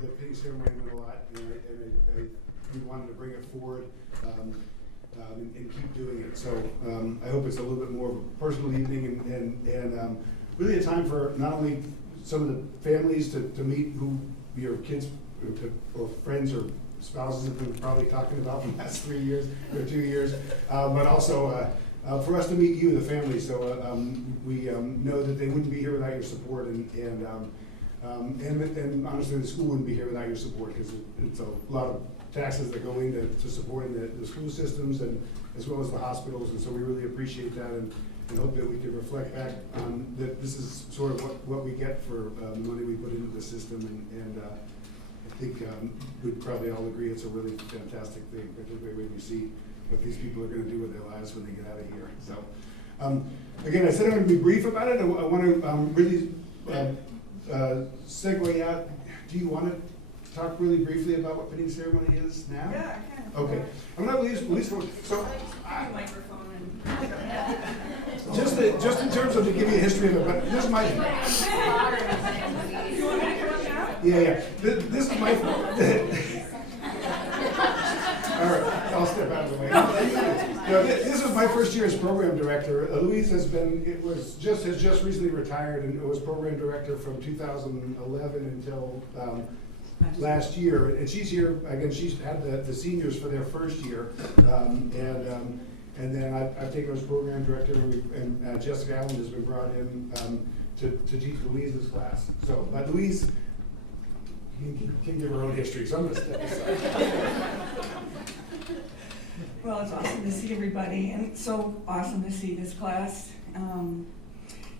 the pinning ceremony meant a lot, and we wanted to bring it forward and keep doing it. So I hope it's a little bit more of a personal evening and really a time for not only some of the families to meet who your kids or friends or spouses have been probably talking about in the last 3 years or 2 years, but also for us to meet you, the family. So we know that they wouldn't be here without your support, and honestly, the school wouldn't be here without your support, because it's a lot of taxes that go into supporting the school systems and as well as the hospitals, and so we really appreciate that and hope that we can reflect back on that this is sort of what we get for the money we put into the system, and I think we'd probably all agree it's a really fantastic thing, particularly when you see what these people are going to do with their lives when they get out of here. So again, I said I'm going to be brief about it. I want to really segue out. Do you want to talk really briefly about what pinning ceremony is now? Yeah, I can. Okay. I'm going to at least so Microphone and just in terms of to give you a history of it, but this is my you want me to come up now? yeah. This is my all right, I'll step out of the way. This is my first year as program director. Louise has just recently retired and was program director from 2011 until last year. And she's here again. She's had the seniors for their first year, and then I've taken over as program director, and Jessica Allen has been brought in to teach Louise's class. So, but Louise can give her own history, so I'm going to step aside. Well, it's awesome to see everybody, and it's so awesome to see this class, and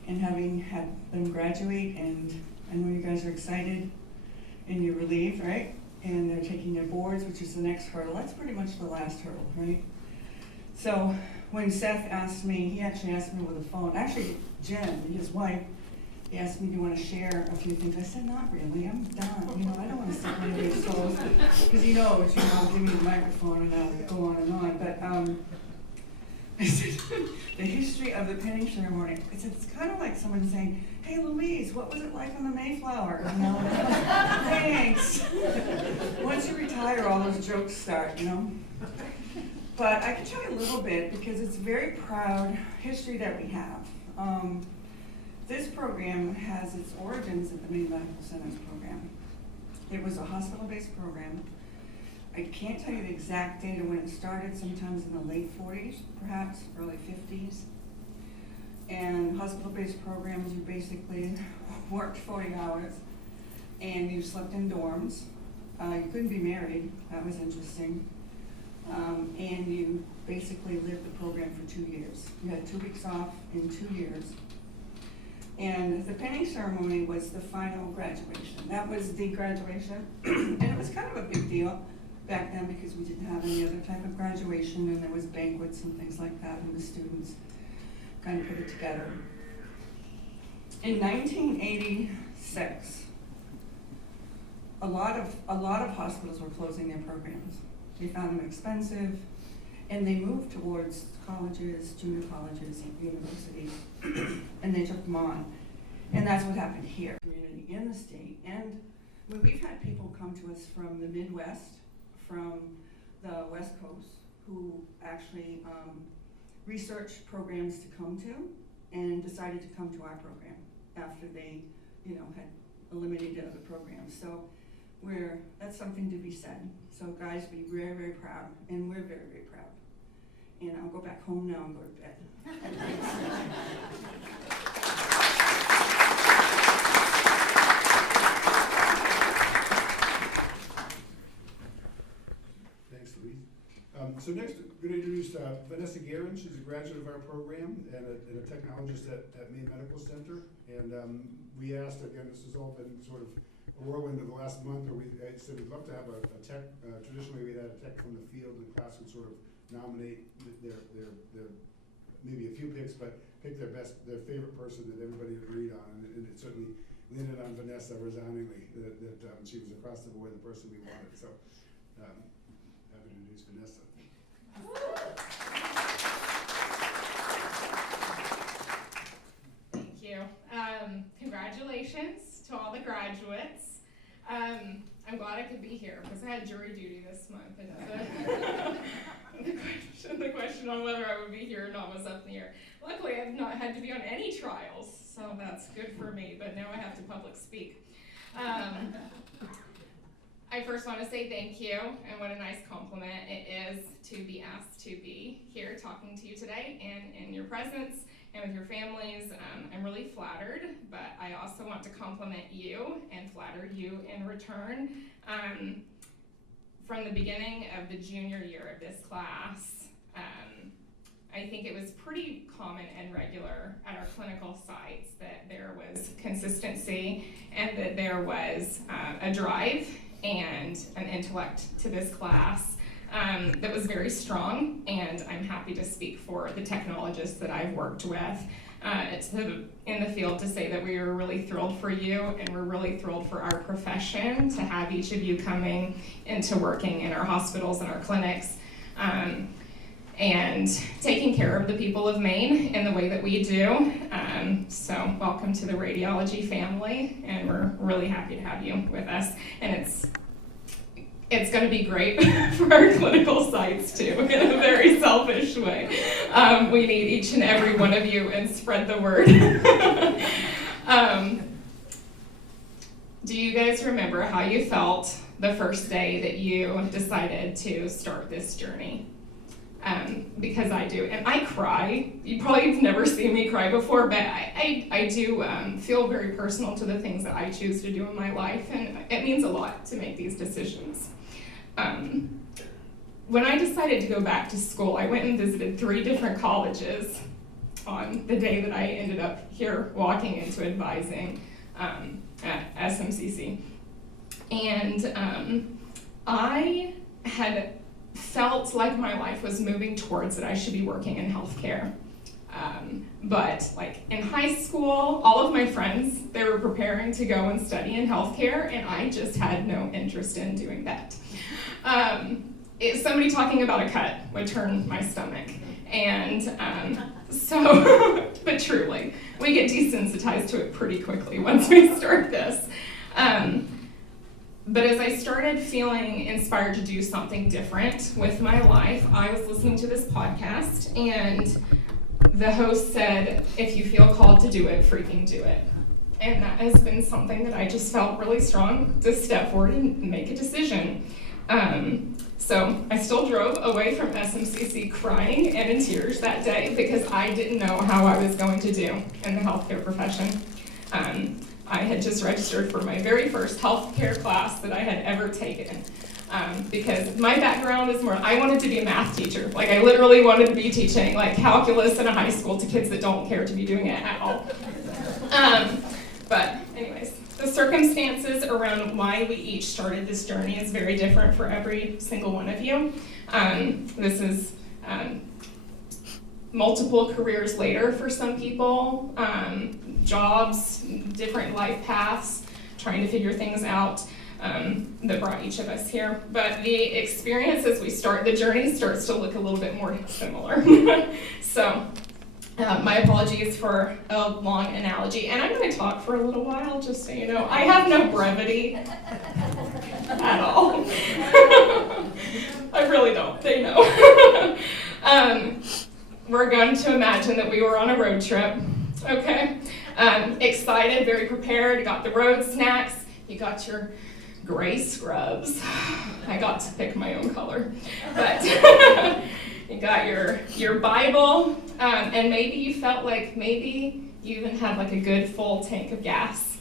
having had them graduate, and I know you guys are excited and you're relieved, right? And they're taking their boards, which is the next hurdle. That's pretty much the last hurdle, right? So when Seth asked me, he actually asked me with a phone. Actually, Jen, his wife, he asked me, do you want to share a few things? I said, not really, I'm done. You know, I don't want to sit in these souls. Because he knows, give me the microphone and I'll go on and on. But I said, the history of the pinning ceremony, it's kind of like someone saying, hey Louise, what was it like on the Mayflower? You know, thanks. Once you retire, all those jokes start, you know. But I can tell you a little bit because it's a very proud history that we have. This program has its origins at the Maine Medical Center's program. It was a hospital-based program. I can't tell you the exact date of when it started, sometimes in the late 40s, perhaps early 50s. And hospital-based programs, you basically worked 40 hours and you slept in dorms. You couldn't be married, that was interesting. And you basically lived the program for 2 years. You had 2 weeks off in 2 years. And the pinning ceremony was the final graduation. That was the graduation, and it was kind of a big deal back then because we didn't have any other type of graduation, and there was banquets and things like that, and the students kind of put it together. In 1986, a lot of hospitals were closing their programs. They found them expensive, and they moved towards colleges, junior colleges, and universities, and they took them on. And that's what happened here. Community in the state, and we've had people come to us from the Midwest, from the West Coast, who actually researched programs to come to, and decided to come to our program after they, had eliminated other programs. So that's something to be said. So guys, be very, very proud, and we're very, very proud. And I'll go back home now and go to bed. Thanks, Louise. So next, I'm going to introduce Vanessa Guerin. She's a graduate of our program and a technologist at Maine Medical Center. And we asked, again, this has all been sort of a whirlwind of the last month, where we said we'd love to have a tech. Traditionally, we had a tech from the field, and the class would sort of nominate their maybe a few picks, but pick their favorite person that everybody agreed on, and it certainly landed on Vanessa resoundingly that she was across the board the person we wanted. So happy to introduce Vanessa. Thank you. Congratulations to all the graduates. I'm glad I could be here because I had jury duty this month, and the question on whether I would be here or not was up in the air. Luckily, I've not had to be on any trials, so that's good for me, but now I have to public speak. I first want to say thank you, and what a nice compliment it is to be asked to be here talking to you today and in your presence and with your families. I'm really flattered, but I also want to compliment you and flatter you in return. From the beginning of the junior year of this class, I think it was pretty common and regular at our clinical sites that there was consistency and that there was a drive and an intellect to this class that was very strong, and I'm happy to speak for the technologists that I've worked with in the field to say that we are really thrilled for you, and we're really thrilled for our profession to have each of you coming into working in our hospitals and our clinics and taking care of the people of Maine in the way that we do. So welcome to the Radiology family, and we're really happy to have you with us. And it's going to be great for our clinical sites too, in a very selfish way. We need each and every one of you, and spread the word. Do you guys remember how you felt the first day that you decided to start this journey? Because I do, and I cry. You probably have never seen me cry before, but I do feel very personal to the things that I choose to do in my life, and it means a lot to make these decisions. When I decided to go back to school, I went and visited 3 different colleges on the day that I ended up here walking into advising at SMCC. And I had felt like my life was moving towards that I should be working in healthcare. But like in high school, all of my friends, they were preparing to go and study in healthcare, and I just had no interest in doing that. Somebody talking about a cut would turn my stomach. And so, but truly, we get desensitized to it pretty quickly once we start this. But as I started feeling inspired to do something different with my life, I was listening to this podcast, and the host said, if you feel called to do it, freaking do it. And that has been something that I just felt really strong to step forward and make a decision. So I still drove away from SMCC crying and in tears that day because I didn't know how I was going to do in the healthcare profession. I had just registered for my very first healthcare class that I had ever taken because my background is more, I wanted to be a math teacher. Like I literally wanted to be teaching like calculus in a high school to kids that don't care to be doing it at all. But anyways, the circumstances around why we each started this journey is very different for every single one of you. This is multiple careers later for some people, jobs, different life paths, trying to figure things out that brought each of us here. But the experience as we start the journey starts to look a little bit more similar. So my apologies for a long analogy, and I'm going to talk for a little while, just so you know. I have no brevity at all. I really don't. They know. We're going to imagine that we were on a road trip, okay? Excited, very prepared, got the road snacks, you got your gray scrubs. I got to pick my own color. But you got your Bible, and maybe you felt like maybe you even had like a good full tank of gas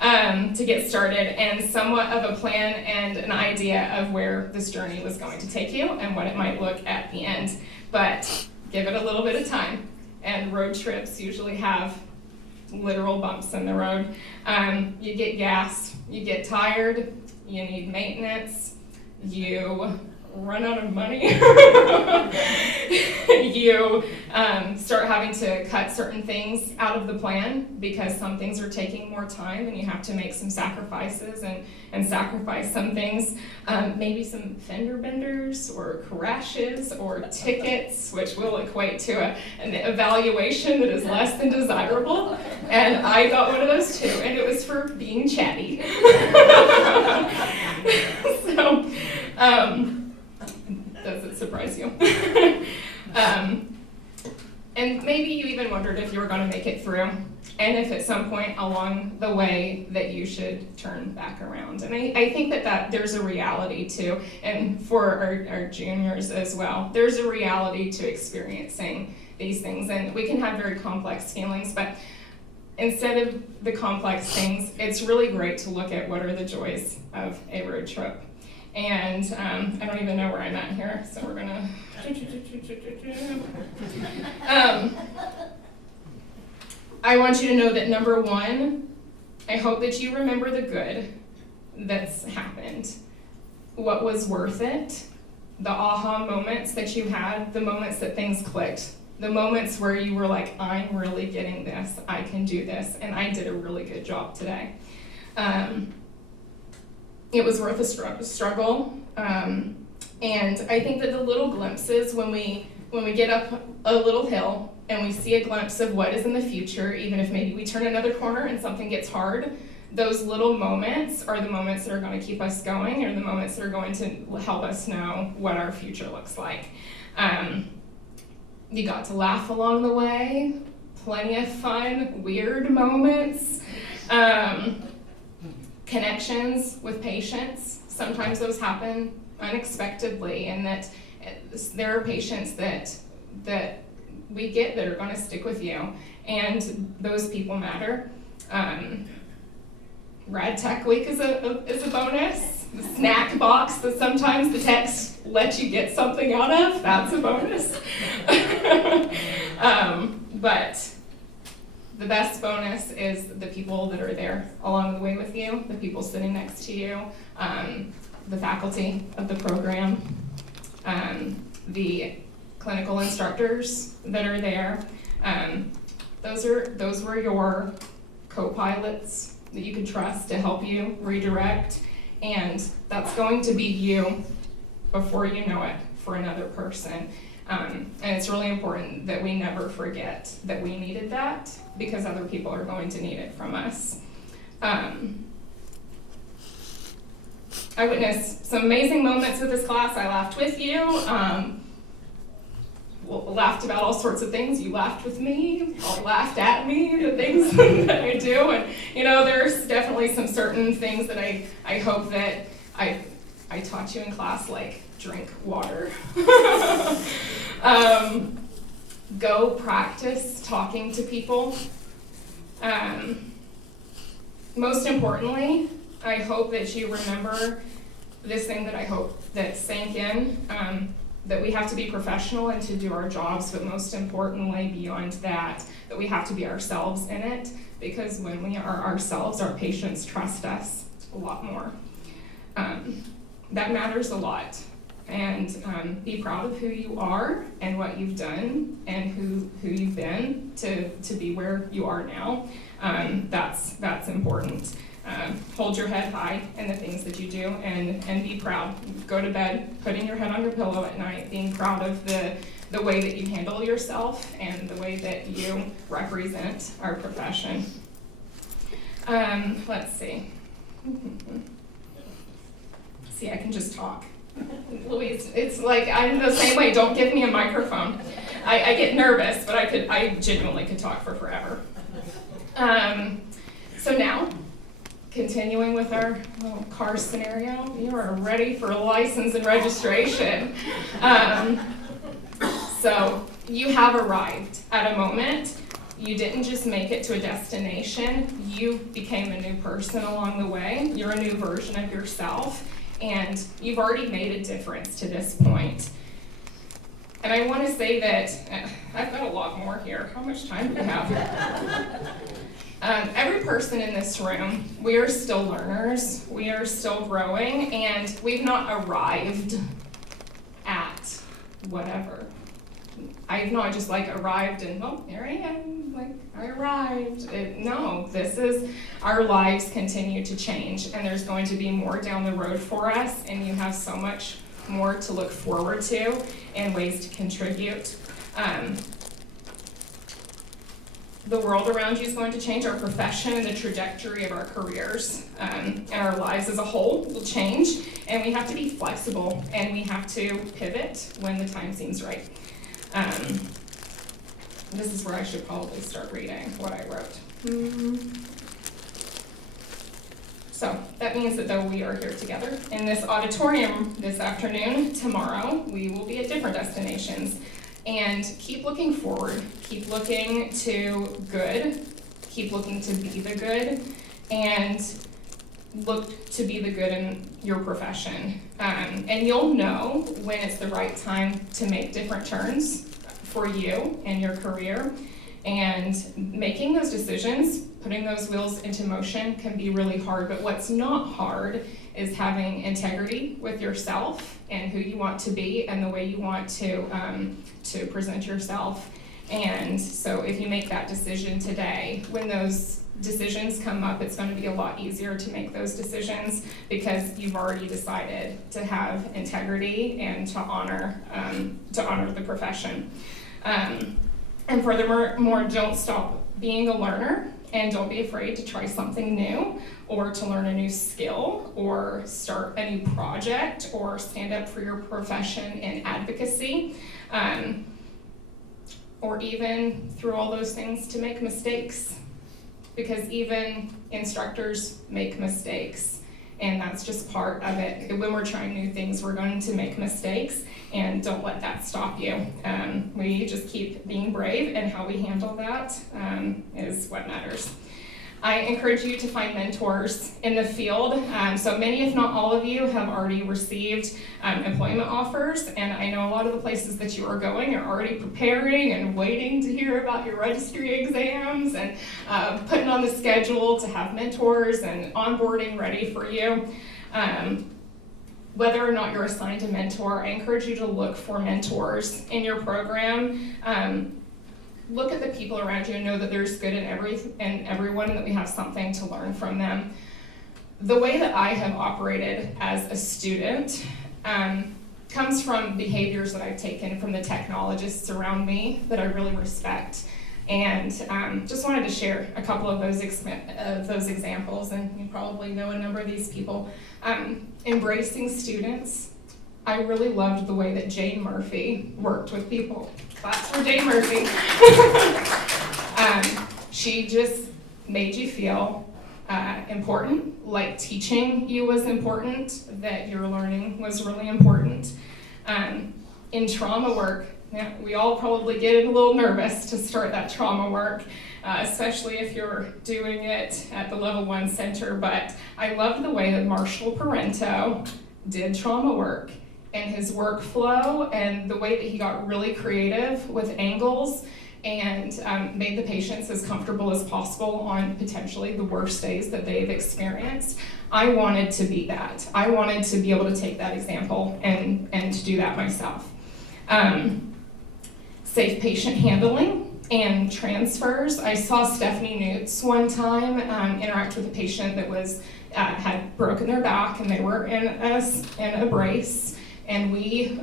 to get started, and somewhat of a plan and an idea of where this journey was going to take you and what it might look at the end. But give it a little bit of time, and road trips usually have literal bumps in the road. You get gas, you get tired, you need maintenance, you run out of money, you start having to cut certain things out of the plan because some things are taking more time and you have to make some sacrifices and sacrifice some things, maybe some fender benders or crashes or tickets, which will equate to an evaluation that is less than desirable, and I got one of those too, and it was for being chatty. Does it surprise you? And maybe you even wondered if you were going to make it through, and if at some point along the way that you should turn back around. And I think that there's a reality too, and for our juniors as well, there's a reality to experiencing these things, and we can have very complex feelings, but instead of the complex things, it's really great to look at what are the joys of a road trip. And I don't even know where I'm at here, so we're gonna. I want you to know that number one, I hope that you remember the good that's happened, what was worth it, the aha moments that you had, the moments that things clicked, the moments where you were like, I'm really getting this, I can do this, and I did a really good job today. It was worth a struggle, and I think that the little glimpses when we get up a little hill and we see a glimpse of what is in the future, even if maybe we turn another corner and something gets hard, those little moments are the moments that are going to keep us going, or the moments that are going to help us know what our future looks like. You got to laugh along the way, plenty of fun, weird moments, connections with patients. Sometimes those happen unexpectedly, and that there are patients that we get that are going to stick with you, and those people matter. Rad Tech Week is a bonus. The snack box that sometimes the techs let you get something out of, that's a bonus. But the best bonus is the people that are there along the way with you, the people sitting next to you, the faculty of the program, the clinical instructors that are there. Those were your co-pilots that you can trust to help you redirect, and that's going to be you before you know it for another person. And it's really important that we never forget that we needed that, because other people are going to need it from us. I witnessed some amazing moments with this class. I laughed with you. Laughed about all sorts of things. You laughed with me, or laughed at me, the things that I do. And there's definitely some certain things that I hope that I taught you in class, like drink water. Go practice talking to people. Most importantly, I hope that you remember this thing that I hope that sank in, that we have to be professional and to do our jobs, but most importantly, beyond that, that we have to be ourselves in it, because when we are ourselves, our patients trust us a lot more. That matters a lot. And be proud of who you are and what you've done and who you've been to be where you are now. That's important. Hold your head high in the things that you do, and be proud. Go to bed putting your head on your pillow at night, being proud of the way that you handle yourself and the way that you represent our profession. Let's see. See, I can just talk. Louise, it's like I'm the same way. Don't give me a microphone. I get nervous, but I genuinely could talk for forever. So now, continuing with our little car scenario, you are ready for license and registration. So you have arrived at a moment. You didn't just make it to a destination. You became a new person along the way. You're a new version of yourself, and you've already made a difference to this point. And I want to say that I've got a lot more here. How much time do we have? Every person in this room, we are still learners, we are still growing, and we've not arrived at whatever. I've not just arrived and, well, here I am, I arrived. No, this is, our lives continue to change, and there's going to be more down the road for us, and you have so much more to look forward to and ways to contribute. The world around you is going to change, our profession and the trajectory of our careers and our lives as a whole will change, and we have to be flexible and we have to pivot when the time seems right. This is where I should probably start reading what I wrote. So that means that though we are here together in this auditorium this afternoon, tomorrow we will be at different destinations. And keep looking forward, keep looking to good, keep looking to be the good, and look to be the good in your profession. And you'll know when it's the right time to make different turns for you and your career. And making those decisions, putting those wheels into motion can be really hard, but what's not hard is having integrity with yourself and who you want to be and the way you want to present yourself. And so if you make that decision today, when those decisions come up, it's going to be a lot easier to make those decisions because you've already decided to have integrity and to honor the profession. And furthermore, don't stop being a learner and don't be afraid to try something new or to learn a new skill or start a new project or stand up for your profession in advocacy, or even through all those things to make mistakes, because even instructors make mistakes, and that's just part of it. When we're trying new things, we're going to make mistakes, and don't let that stop you. We just keep being brave, and how we handle that is what matters. I encourage you to find mentors in the field. So many, if not all of you, have already received employment offers, and I know a lot of the places that you are going are already preparing and waiting to hear about your registry exams and putting on the schedule to have mentors and onboarding ready for you. Whether or not you're assigned a mentor, I encourage you to look for mentors in your program. Look at the people around you and know that there's good in everyone and that we have something to learn from them. The way that I have operated as a student comes from behaviors that I've taken from the technologists around me that I really respect. And just wanted to share a couple of those examples, and you probably know a number of these people. Embracing students. I really loved the way that Jane Murphy worked with people. Claps for Jane Murphy. She just made you feel important, like teaching you was important, that your learning was really important. In trauma work, we all probably get a little nervous to start that trauma work, especially if you're doing it at the level 1 center, but I loved the way that Marshall Parento did trauma work and his workflow and the way that he got really creative with angles and made the patients as comfortable as possible on potentially the worst days that they've experienced. I wanted to be that. I wanted to be able to take that example and to do that myself. Safe patient handling and transfers. I saw Stephanie Newts one time interact with a patient that had broken their back and they were in a brace. And we,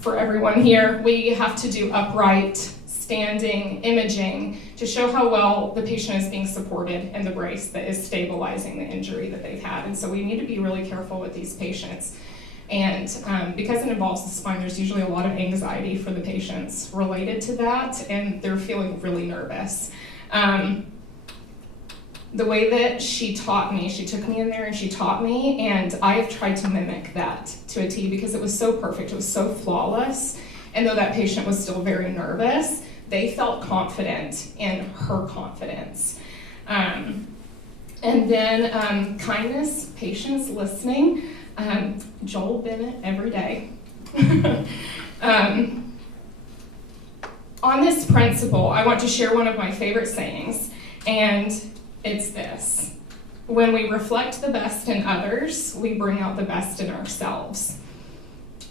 for everyone here, we have to do upright, standing imaging to show how well the patient is being supported in the brace that is stabilizing the injury that they've had. And so we need to be really careful with these patients. And because it involves the spine, there's usually a lot of anxiety for the patients related to that, and they're feeling really nervous. The way that she taught me, she took me in there and she taught me, and I have tried to mimic that to a T because it was so perfect, it was so flawless. And though that patient was still very nervous, they felt confident in her confidence. And then kindness, patience, listening. Joel Bennett every day. On this principle, I want to share one of my favorite sayings, and it's this: when we reflect the best in others, we bring out the best in ourselves.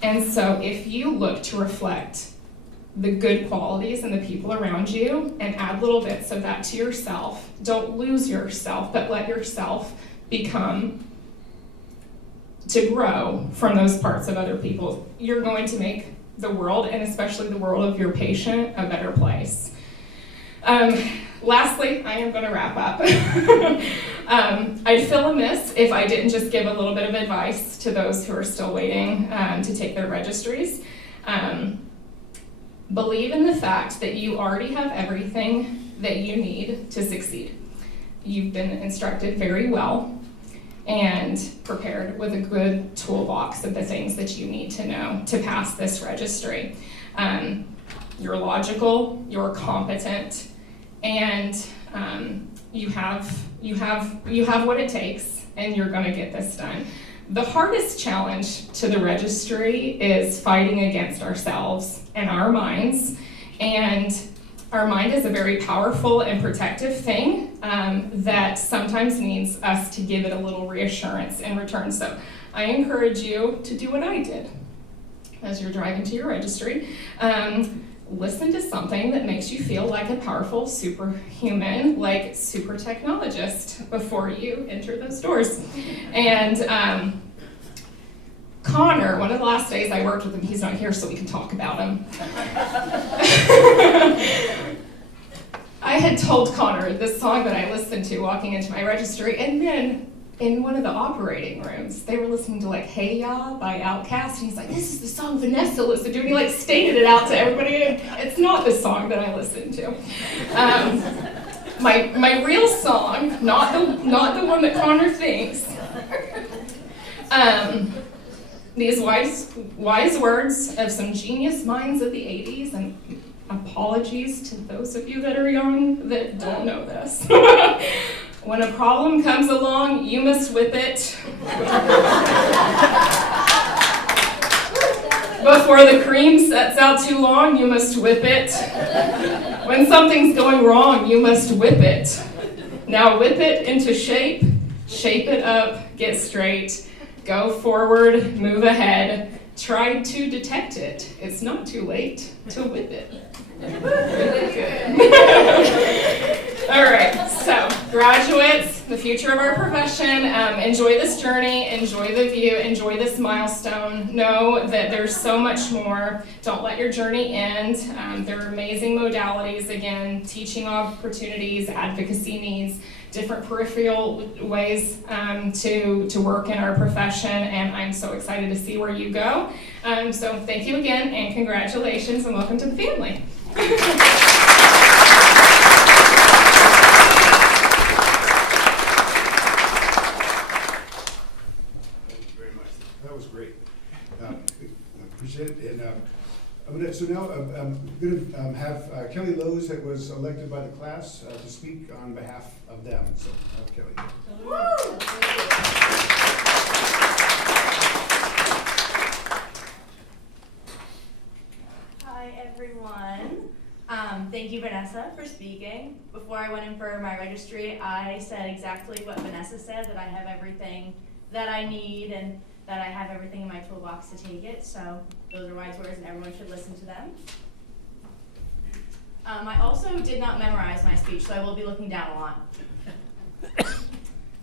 And so if you look to reflect the good qualities in the people around you and add little bits of that to yourself, don't lose yourself, but let yourself to grow from those parts of other people, you're going to make the world, and especially the world of your patient, a better place. lastly, I am going to wrap up. I'd feel amiss if I didn't just give a little bit of advice to those who are still waiting to take their registries. Believe in the fact that you already have everything that you need to succeed. You've been instructed very well and prepared with a good toolbox of the things that you need to know to pass this registry. You're logical, you're competent, and you have what it takes, and you're going to get this done. The hardest challenge to the registry is fighting against ourselves and our minds, and our mind is a very powerful and protective thing that sometimes needs us to give it a little reassurance in return. So I encourage you to do what I did as you're driving to your registry. Listen to something that makes you feel like a powerful superhuman, like super technologist before you enter those doors. And Connor, one of the last days I worked with him, he's not here so we can talk about him. I had told Connor this song that I listened to walking into my registry, and then in one of the operating rooms, they were listening to like Hey Ya by Outkast, and he's like, this is the song Vanessa listened to, and he like stated it out to everybody. It's not the song that I listened to. My real song, not the one that Connor thinks. These wise words of some genius minds of the 80s, and apologies to those of you that are young that don't know this. When a problem comes along, you must whip it. Before the cream sets out too long, you must whip it. When something's going wrong, you must whip it. Now whip it into shape it up, get straight, go forward, move ahead, try to detect it. It's not too late to whip it. Good. All right, so graduates, the future of our profession, enjoy this journey, enjoy the view, enjoy this milestone. Know that there's so much more. Don't let your journey end. There are amazing modalities, again, teaching opportunities, advocacy needs, different peripheral ways to work in our profession, and I'm so excited to see where you go. So thank you again, and congratulations, and welcome to the family. Thank you very much. That was great. Appreciate it. And I'm gonna have Kelly Lowe's, that was elected by the class, to speak on behalf of them. So Kelly. Woo! Hi everyone. Thank you, Vanessa, for speaking. Before I went in for my registry, I said exactly what Vanessa said, that I have everything that I need and that I have everything in my toolbox to take it. So those are wise words and everyone should listen to them. I also did not memorize my speech, so I will be looking down a lot.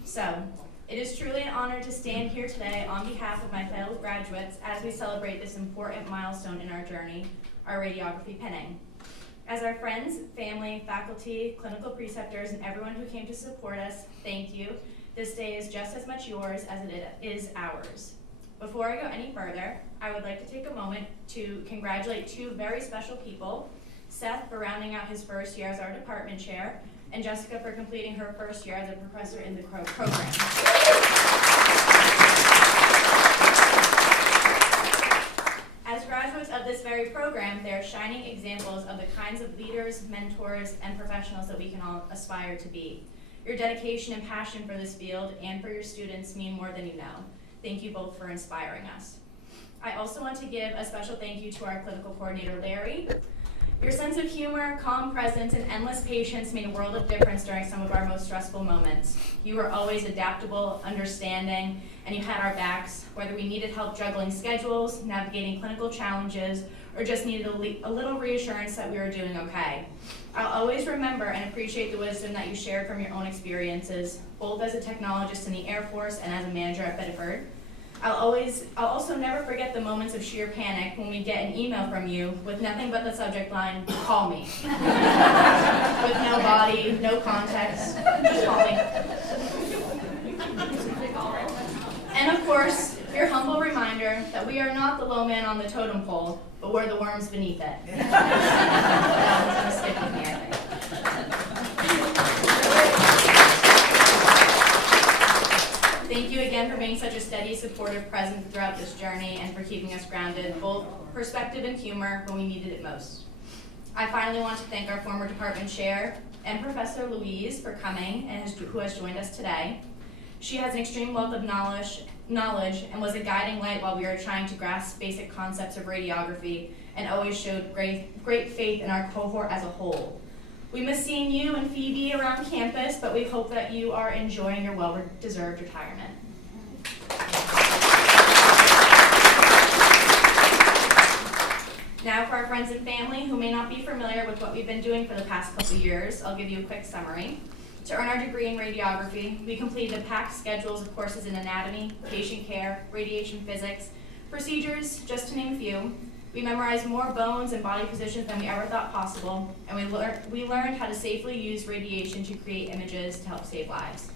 So, it is truly an honor to stand here today on behalf of my fellow graduates as we celebrate this important milestone in our journey, our radiography pinning. As our friends, family, faculty, clinical preceptors, and everyone who came to support us, thank you. This day is just as much yours as it is ours. Before I go any further, I would like to take a moment to congratulate two very special people, Seth for rounding out his first year as our department chair, and Jessica for completing her first year as a professor in the program. As graduates of this very program, they are shining examples of the kinds of leaders, mentors, and professionals that we can all aspire to be. Your dedication and passion for this field and for your students mean more than you know. Thank you both for inspiring us. I also want to give a special thank you to our clinical coordinator, Larry. Your sense of humor, calm presence, and endless patience made a world of difference during some of our most stressful moments. You were always adaptable, understanding, and you had our backs, whether we needed help juggling schedules, navigating clinical challenges, or just needed a little reassurance that we were doing okay. I'll always remember and appreciate the wisdom that you shared from your own experiences, both as a technologist in the Air Force and as a manager at Bedford. I'll also never forget the moments of sheer panic when we get an email from you with nothing but the subject line, "Call me." With no body, no context, just call me. And of course, your humble reminder that we are not the low man on the totem pole, but we're the worms beneath it. That one's gonna stick with me, I think. Thank you again for being such a steady, supportive presence throughout this journey and for keeping us grounded, both perspective and humor, when we needed it most. I finally want to thank our former department chair and Professor Louise for coming and who has joined us today. She has an extreme wealth of knowledge and was a guiding light while we were trying to grasp basic concepts of radiography and always showed great faith in our cohort as a whole. We miss seeing you and Phoebe around campus, but we hope that you are enjoying your well-deserved retirement. Now for our friends and family who may not be familiar with what we've been doing for the past couple of years, I'll give you a quick summary. To earn our degree in radiography, we completed a packed schedules of courses in anatomy, patient care, radiation physics, procedures, just to name a few. We memorized more bones and body positions than we ever thought possible, and we learned how to safely use radiation to create images to help save lives.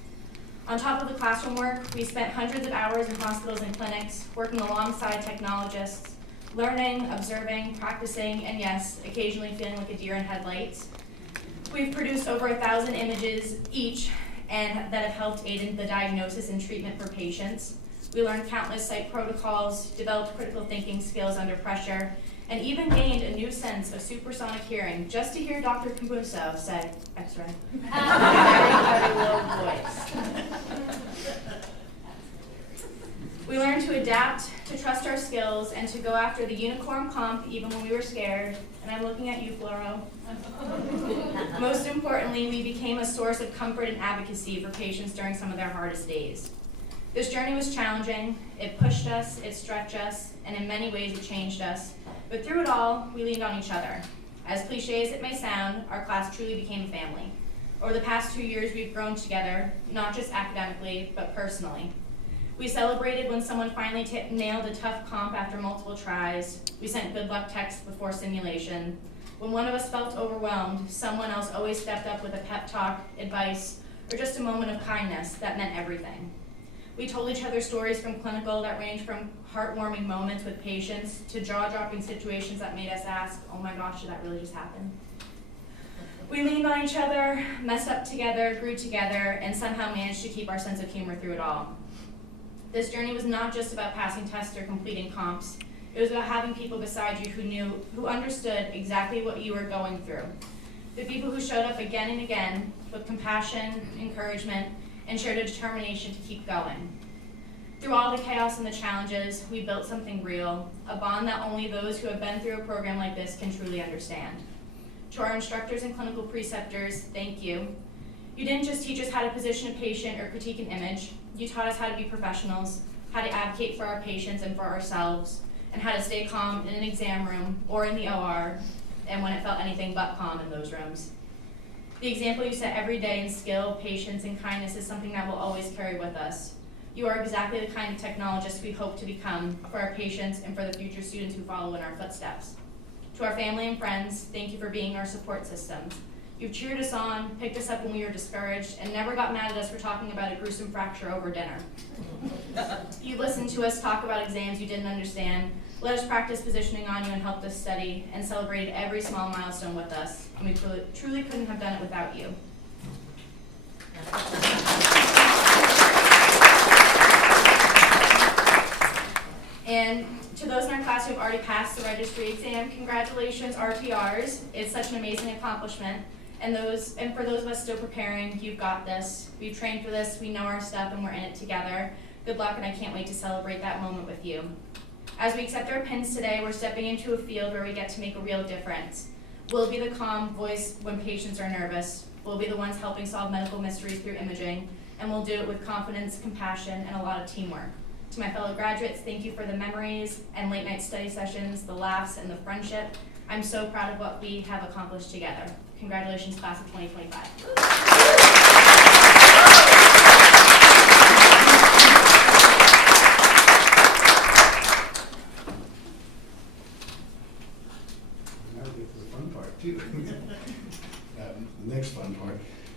On top of the classroom work, we spent hundreds of hours in hospitals and clinics, working alongside technologists, learning, observing, practicing, and yes, occasionally feeling like a deer in headlights. We've produced over 1,000 images each and that have helped aid in the diagnosis and treatment for patients. We learned countless site protocols, developed critical thinking skills under pressure, and even gained a new sense of supersonic hearing just to hear Dr. Cambuso say, X-ray, in a very low voice. We learned to adapt, to trust our skills, and to go after the unicorn comp even when we were scared. And I'm looking at you, Floro. Most importantly, we became a source of comfort and advocacy for patients during some of their hardest days. This journey was challenging, it pushed us, it stretched us, and in many ways it changed us. But through it all, we leaned on each other. As cliche as it may sound, our class truly became a family. Over the past 2 years, we've grown together, not just academically, but personally. We celebrated when someone finally nailed a tough comp after multiple tries. We sent good luck texts before simulation. When one of us felt overwhelmed, someone else always stepped up with a pep talk, advice, or just a moment of kindness that meant everything. We told each other stories from clinical that ranged from heartwarming moments with patients to jaw-dropping situations that made us ask, oh my gosh, did that really just happen? We leaned on each other, messed up together, grew together, and somehow managed to keep our sense of humor through it all. This journey was not just about passing tests or completing comps. It was about having people beside you who understood exactly what you were going through. The people who showed up again and again with compassion, encouragement, and shared a determination to keep going. Through all the chaos and the challenges, we built something real, a bond that only those who have been through a program like this can truly understand. To our instructors and clinical preceptors, thank you. You didn't just teach us how to position a patient or critique an image, you taught us how to be professionals, how to advocate for our patients and for ourselves, and how to stay calm in an exam room or in the OR, and when it felt anything but calm in those rooms. The example you set every day in skill, patience, and kindness is something that will always carry with us. You are exactly the kind of technologist we hope to become for our patients and for the future students who follow in our footsteps. To our family and friends, thank you for being our support system. You've cheered us on, picked us up when we were discouraged, and never got mad at us for talking about a gruesome fracture over dinner. You listened to us talk about exams you didn't understand, let us practice positioning on you and helped us study, and celebrated every small milestone with us. And we truly couldn't have done it without you. And to those in our class who have already passed the registry exam, congratulations, RTRs. It's such an amazing accomplishment. And for those of us still preparing, you've got this. We've trained for this, we know our stuff, and we're in it together. Good luck, and I can't wait to celebrate that moment with you. As we accept our pins today, we're stepping into a field where we get to make a real difference. We'll be the calm voice when patients are nervous. We'll be the ones helping solve medical mysteries through imaging, and we'll do it with confidence, compassion, and a lot of teamwork. To my fellow graduates, thank you for the memories and late night study sessions, the laughs, and the friendship. I'm so proud of what we have accomplished together. Congratulations, class of 2025.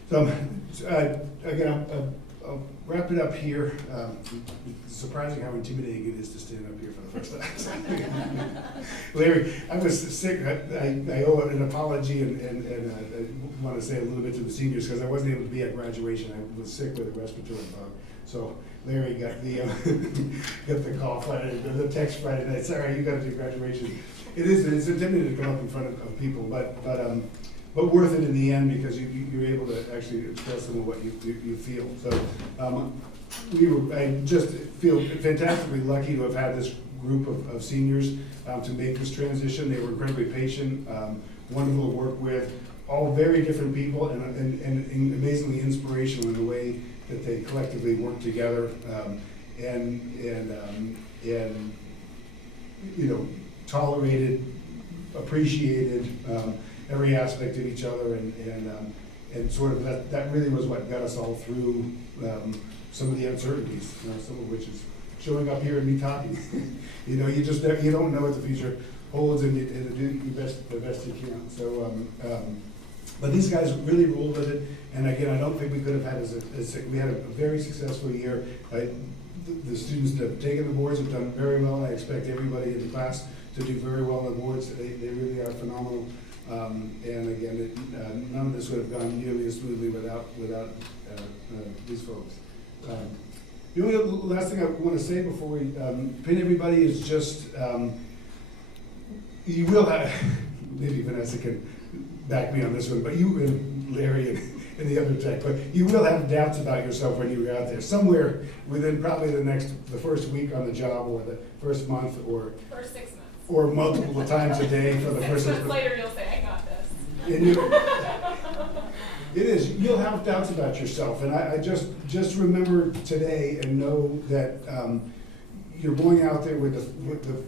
So, again, I'll wrap it up here. It's surprising how intimidating it is to stand up here for the first time. Larry, I was sick. I owe an apology and I want to say a little bit to the seniors because I wasn't able to be at graduation. I was sick with a respiratory bug. So Larry got the got the call Friday, the text Friday night. Sorry, you got to do graduation. It's intimidating to come up in front of people, but worth it in the end because you're able to actually express some of what you feel. So I just feel fantastically lucky to have had this group of seniors to make this transition. They were incredibly patient, wonderful to work with, all very different people and amazingly inspirational in the way that they collectively work together and you know, tolerated, appreciated every aspect of each other, and sort of that really was what got us all through some of the uncertainties, some of which is showing up here and me talking. You know, you don't know what the future holds, and you do the best you can. So, but these guys really rolled with it, and again, I don't think we could have had we had a very successful year. The students that have taken the boards have done very well, and I expect everybody in the class to do very well on the boards. They really are phenomenal. And again, none of this would have gone nearly as smoothly without these folks. The only last thing I want to say before we pin everybody is just you will have, maybe Vanessa can back me on this one, but you and Larry and the other tech, but you will have doubts about yourself when you're out there. Somewhere within probably the first week on the job, or the first month, or First 6 months. or multiple times a day for the first 6 months later, you'll say, I got this. And it is. You'll have doubts about yourself, and I just remember today and know that you're going out there with the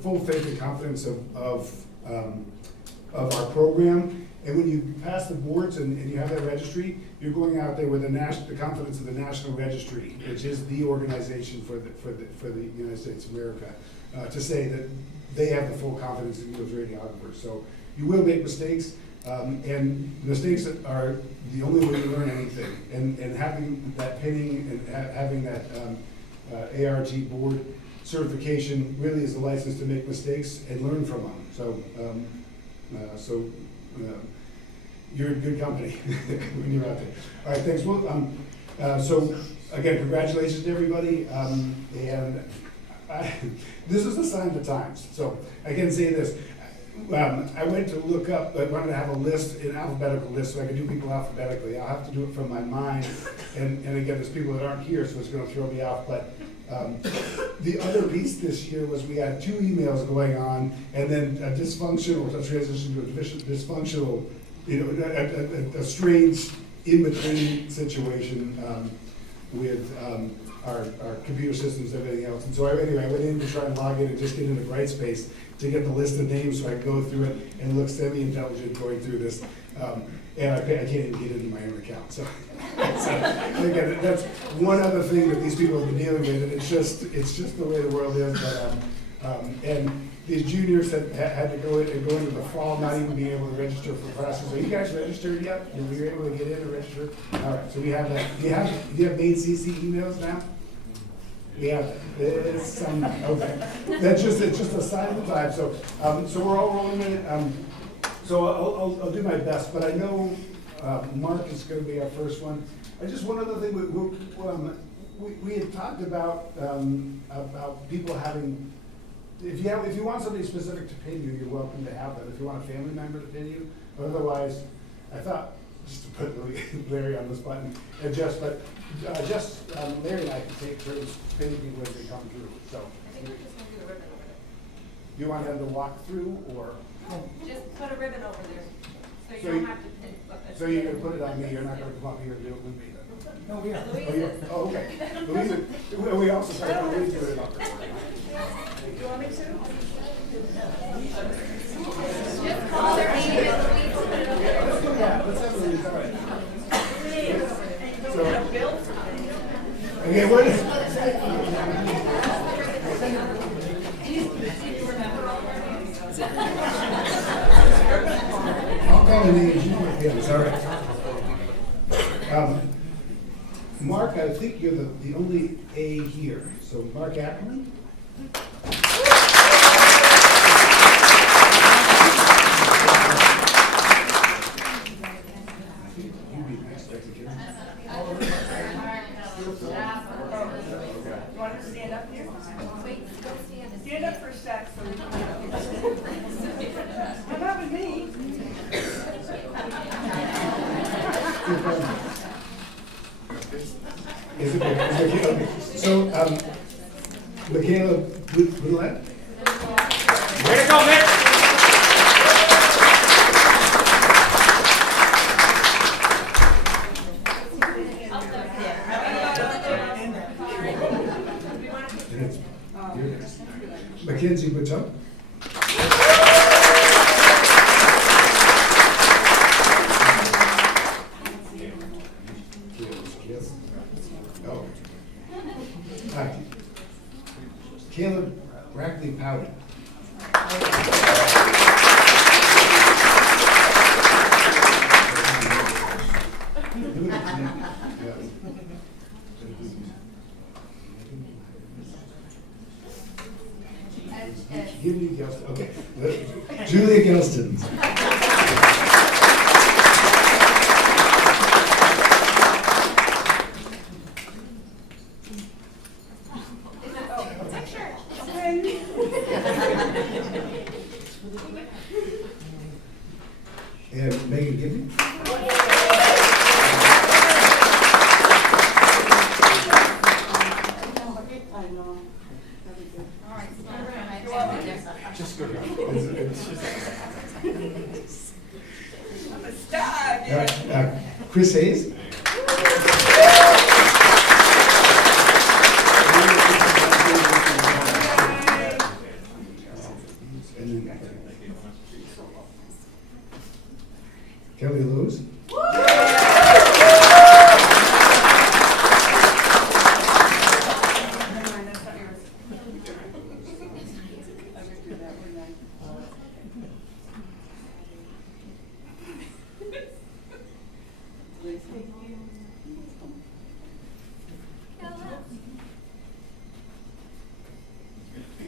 full faith and confidence of our program. And when you pass the boards and you have that registry, you're going out there with the confidence of the National Registry, which is the organization for the United States of America, to say that they have the full confidence in you as radiographers. So you will make mistakes, and mistakes are the only way you learn anything. And having that pinning and having that ART board certification really is a license to make mistakes and learn from them. So, you're in good company when you're out there. All right, thanks. Well, so again, congratulations to everybody. And this is the sign of the times. So I can say this. I went to look up, I wanted to have a list, an alphabetical list, so I could do people alphabetically. I'll have to do it from my mind. And again, there's people that aren't here, so it's going to throw me off. But the other piece this year was we had 2 emails going on, and then a dysfunctional, a transition to a dysfunctional, you know, a strange in-between situation with our computer systems and everything else. And so anyway, I went in to try and log in and just get into Brightspace to get the list of names so I could go through it and look semi-intelligent going through this. And I can't even get into my own account. So again, that's one other thing that these people have been dealing with, and it's just the way the world is. But and these juniors had to go into the fall, not even being able to register for classes. Are you guys registered yet? Were you able to get in and register? All right. So we have that. Do you have main CC emails now? Yeah, it's okay. It's just a sign of the time. So so we're all rolling in it. So I'll do my best, but I know Mark is going to be our first one. One other thing, we had talked about people having, if you want somebody specific to pin you, you're welcome to have that. If you want a family member to pin you, but otherwise, I thought just to put Larry on this button, and Larry and I can take turns pinning people as they come through. So I think we're just going to do a ribbon over it. you want them to walk through, or? Just put a ribbon over there, so So you don't have to pin. So you're going to put it on me, you're not going to come up here and do it with me then? No, we are. Oh, okay. Louisa, we also started on Louisa put it up there. Do you want me to? Just call their name and Louise will put it over there. Let's do that, let's have Louisa, all right. So, okay, what is? I'll call the names, you can get this, all right. I think you're the only A here. So Mark Ackerman. You want to stand up here? Stand up for a sec so we can. How about with me? Is it okay? So, Michaela Boulette? Way to go, Nick! Mackenzie Button. Oh. Caleb Brackley Powder. Julia Gelston. Okay. Julia Gelston. And Megan Gibney. Just go. Chris Hayes. Kelly Lewis.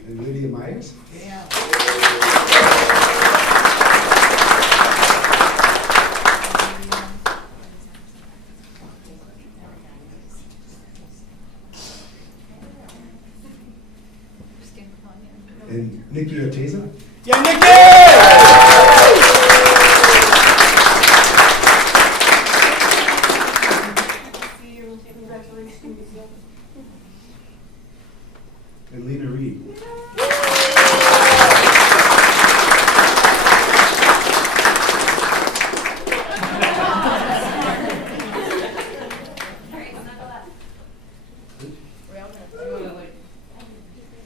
And Lydia Myers. And Nikki Oteyza. Yeah, Nikki! And Lena Reed.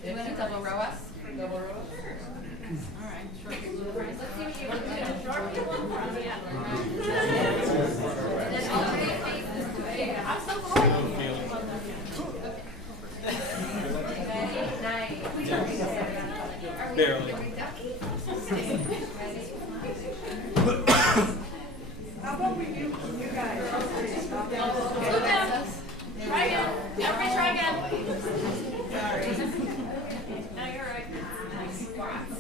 You want to double row us? Double row us? All right. Let's see what you want to do. Short people in front, yeah. Then alternate faces. Yeah, I'm so cold. Ready? Nice. Barely. Are we ducky? How about we do you guys? Slow down. Try again. Everybody try again. Sorry. No, you're right. Nice squats.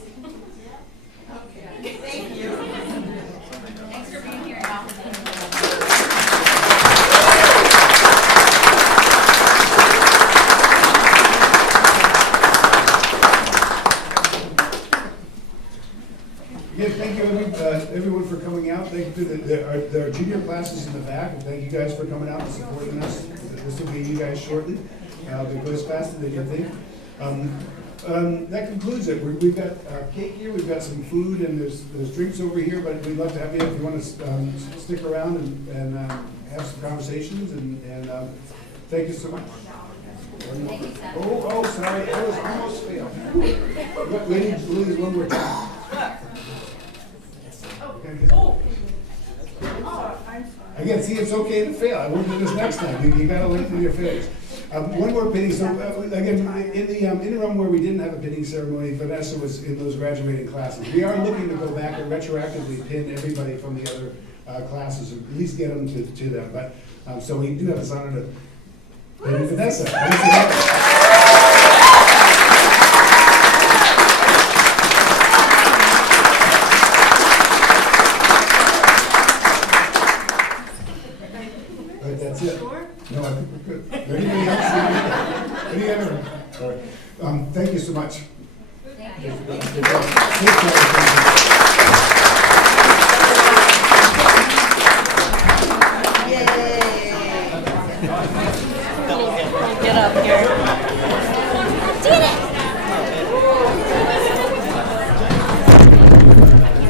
Okay. Thank you. Thanks for being here, Al. Again, thank you everyone for coming out. Thank you to our junior classes in the back, and thank you guys for coming out and supporting us. This will be you guys shortly. It goes faster than you think. That concludes it. We've got cake here, we've got some food, and there's drinks over here, but we'd love to have you if you want to stick around and have some conversations, and thank you so much. Thank you, Seth. Oh, sorry, I was almost failed. We need to lose one more time. Again, see, it's okay to fail. I won't do this next time. You gotta lengthen your failures. One more pinning. So again, in the interim where we didn't have a pinning ceremony, Vanessa was in those graduating classes. We are looking to go back and retroactively pin everybody from the other classes, or at least get them to them. But so we do have this honor to Baby Vanessa. All right, that's it. No, I think we're good. Anybody else? Any other? All right. Thank you so much. Thank you. Good job. Get up here. Did it!